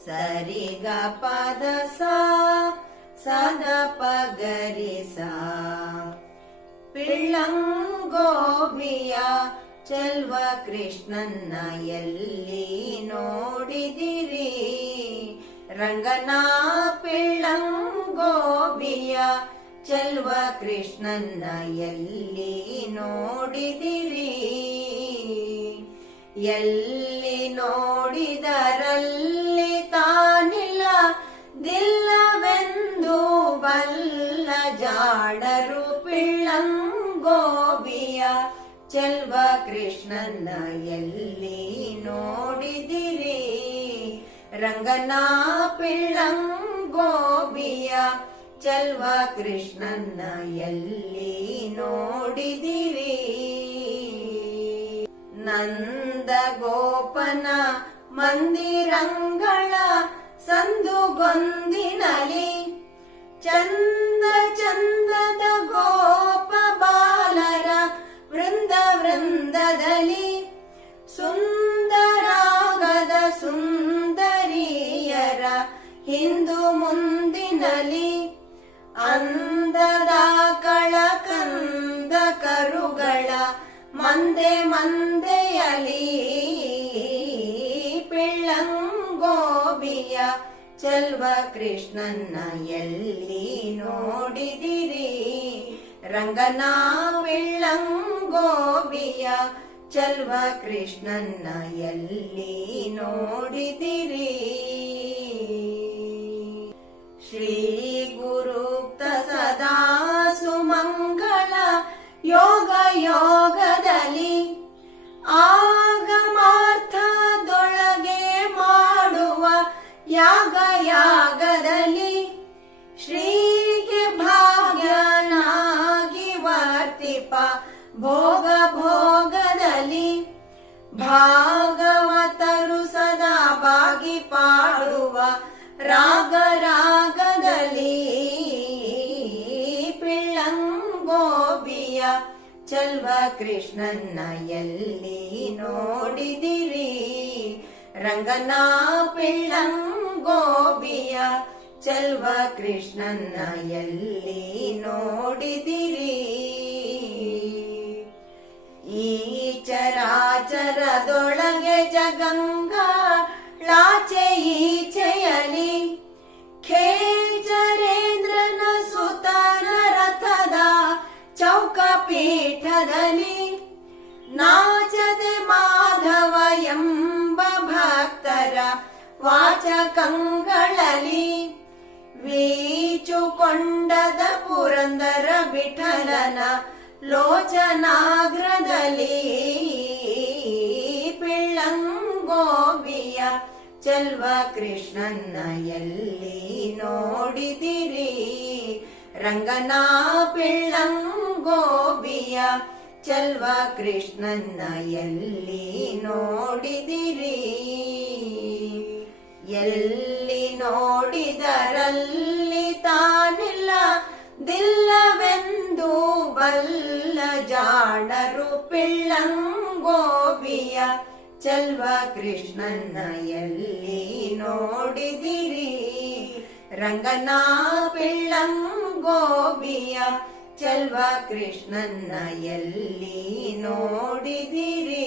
ಸರಿ ಗ ಪದ ಸಾ ಸದ ಪಗರಿ ಸಾ ಪಿಳ್ಳಂಗೋಬಿಯ ಚೆಲ್ವ ಕೃಷ್ಣನ್ನ ಎಲ್ಲಿ ನೋಡಿದಿರಿ ರಂಗನ ಪಿಳ್ಳಂಗೋಬಿಯ ಚೆಲ್ವ ಕೃಷ್ಣನ್ನ ಎಲ್ಲಿ ನೋಡಿದಿರಿ ಎಲ್ಲಿ ನೋಡಿದರಲ್ಲಿ ತಾನಿಲ್ಲ ದಿಲ್ಲವೆಂದು ಬಲ್ಲ ಜಾಡರು ಪಿಳ್ಳಂಗೋಬಿಯ ಚೆಲ್ವ ಕೃಷ್ಣನ್ನ ಎಲ್ಲಿ ನೋಡಿದಿರಿ ರಂಗನ ಪಿಳ್ಳಂಗೋಬಿಯ ಚೆಲ್ವ ಕೃಷ್ಣನ್ನ ಎಲ್ಲಿ ನೋಡಿದಿರಿ ನಂದ ಗೋಪನ ಮಂದಿರಂಗಳ ಸಂದುಗೊಂದಿನಲಿ ಚಂದ ಚಂದದ ಗೋಪ ಬಾಲರ ವೃಂದ ವೃಂದದಲ್ಲಿ ಸುಂದರಾಗದ ಸುಂದರಿಯರ ಹಿಂದು ಮುಂದಿನಲಿ ಅಂದದ ಕಳಕಂದ ಕರುಗಳ ಮಂದೆ ಮಂದೆಯಲಿ ಪಿಳ್ಳಂಗೋಬಿಯ ಚೆಲ್ವ ಕೃಷ್ಣನ್ನ ಎಲ್ಲಿ ನೋಡಿದಿರಿ ರಂಗನ ಪಿಳ್ಳಂಗೋಬಿಯ ಚೆಲ್ವ ಕೃಷ್ಣನ್ನ ಎಲ್ಲಿ ನೋಡಿದಿರಿ ಶ್ರೀ ಗುರುಕ್ತ ಸದಾ ಸುಮಂಗಳ ಯೋಗ ಯೋಗದಲ್ಲಿ ಆಗಮಾರ್ಥದೊಳಗೆ ಮಾಡುವ ಯಾಗ ಯಾಗದಲ್ಲಿ ಶ್ರೀಗೆ ಭಾಗ್ಯನಾಗಿ ವರ್ತಿಪ ಭೋಗ ಭೋಗದಲ್ಲಿ ಭಾಗವತರು ಸದಾ ಬಾಗಿ ಪಾಡುವ ರಾಗ ರಾಗದಲ್ಲಿ ಪಿಳ್ಳಂಗೋಬಿಯ ಚೆಲ್ವ ಕೃಷ್ಣನ್ನ ಎಲ್ಲಿ ನೋಡಿದಿರಿ ರಂಗನ ಪಿಳ್ಳಂಗೋಬಿಯ ಚೆಲ್ವ ಕೃಷ್ಣನ್ನ ಎಲ್ಲಿ ನೋಡಿದಿರಿ ಈ ಚರಾಚರದೊಳಗೆ ಜಗಂಗಳಾಚೆ ಈಚೆಯಲಿ ಖೇಚರೇಂದ್ರನ ಸುತನ ರಥದ ಚೌಕ ಪೀಠದಲ್ಲಿ ನಾಚದೆ ಮಾಧವ ಎಂಬ ಭಕ್ತರ ವಾಚಕಂಗಳಲ್ಲಿ ವೀಚುಕೊಂಡದ ಪುರಂದರ ವಿಠಲನ ಲೋಚನಾಗ್ರದಲ್ಲಿ ಪಿಳ್ಳಂಗೋಬಿಯ ಚೆಲ್ವ ಕೃಷ್ಣನ್ನ ಎಲ್ಲಿ ನೋಡಿದಿರಿ ರಂಗನ ಪಿಳ್ಳಂಗೋಬಿಯ ಚೆಲ್ವ ಕೃಷ್ಣನ್ನ ಎಲ್ಲಿ ನೋಡಿದಿರಿ ಎಲ್ಲಿ ನೋಡಿದರಲ್ಲಿ ತಾನಿಲ್ಲ ದಿಲ್ಲವೆಂದು ಬಲ್ಲ ಜಾಣರು ಪಿಳ್ಳಂಗೋಬಿಯ ಚೆಲ್ವ ಕೃಷ್ಣನ್ನ ಎಲ್ಲಿ ನೋಡಿದಿರಿ ರಂಗನ ಪಿಳ್ಳಂಗೋಬಿಯ ಚೆಲ್ವ ಕೃಷ್ಣನ್ನ ಎಲ್ಲಿ ನೋಡಿದಿರಿ